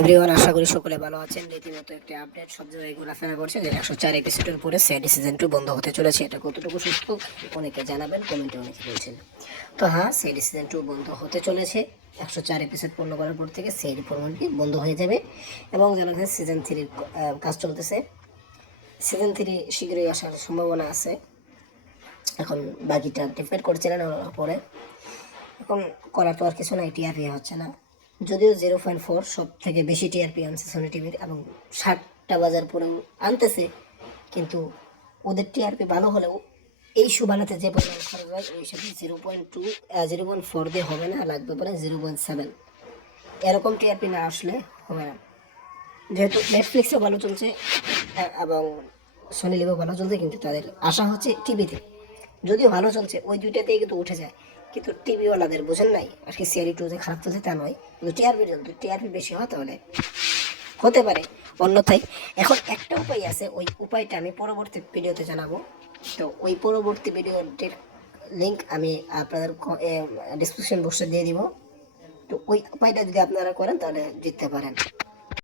Everyone আশা করি সকলে ভালো আছেন। রীতিমতো একটি আপডেট সব জায়গায় ঘোরাফেরা করছে। যে একশো চার এপিসোডের পরে সেড সিজন টু বন্ধ হতে চলেছে। এটা কতটুকু সুস্থ অনেকে জানাবেন কমেন্টে অনেকে বলছেন। তো হ্যাঁ সেড সিজন টু বন্ধ হতে চলেছে। একশো চার এপিসোড পূর্ণ করার পর থেকে সেড ফরমানটি বন্ধ হয়ে যাবে। এবং জানা যায় সিজন থ্রির কাজ চলতেছে। সিজন থ্রি শীঘ্রই আসার সম্ভাবনা আছে। এখন বাকিটা ডিপেন্ড করছে না পরে। এখন করার তো আর কিছু নাই টিআরপি হচ্ছে না। যদিও জিরো পয়েন্ট ফোর সব থেকে বেশি টিআরপি আনছে সোনি টিভির এবং ষাটটা বাজার পরেও আনতেছে, কিন্তু ওদের টিআরপি ভালো হলেও এই শু বানাতে যে পরিমাণ খরচ হয়, ওই হিসাবে zero point two zero point four দিয়ে হবে না, লাগবে পরে জিরো পয়েন্ট সেভেন। এরকম টিআরপি না আসলে হবে না। যেহেতু নেটফ্লিক্সও ভালো চলছে এবং সোনি লিভও ভালো চলছে, কিন্তু তাদের আশা হচ্ছে টিভিতে। যদিও ভালো চলছে, ওই দুইটাতেই কিন্তু উঠে যায়। কিন্তু টিভিওয়ালাদের বোঝেন নাই। আজকে সিআরি টু যে খারাপ চলছে তা নয়। কিন্তু টিআরপি টিআরপি বেশি হয় তাহলে। হতে পারে। অন্যথায়, এখন একটা উপায় আছে, ওই উপায়টা আমি পরবর্তী ভিডিওতে জানাব। তো ওই পরবর্তী ভিডিওটির লিঙ্ক আমি আপনাদের ডিসক্রিপশন বক্সে দিয়ে দিব। তো ওই উপায়টা যদি আপনারা করেন, তাহলে জিততে পারেন।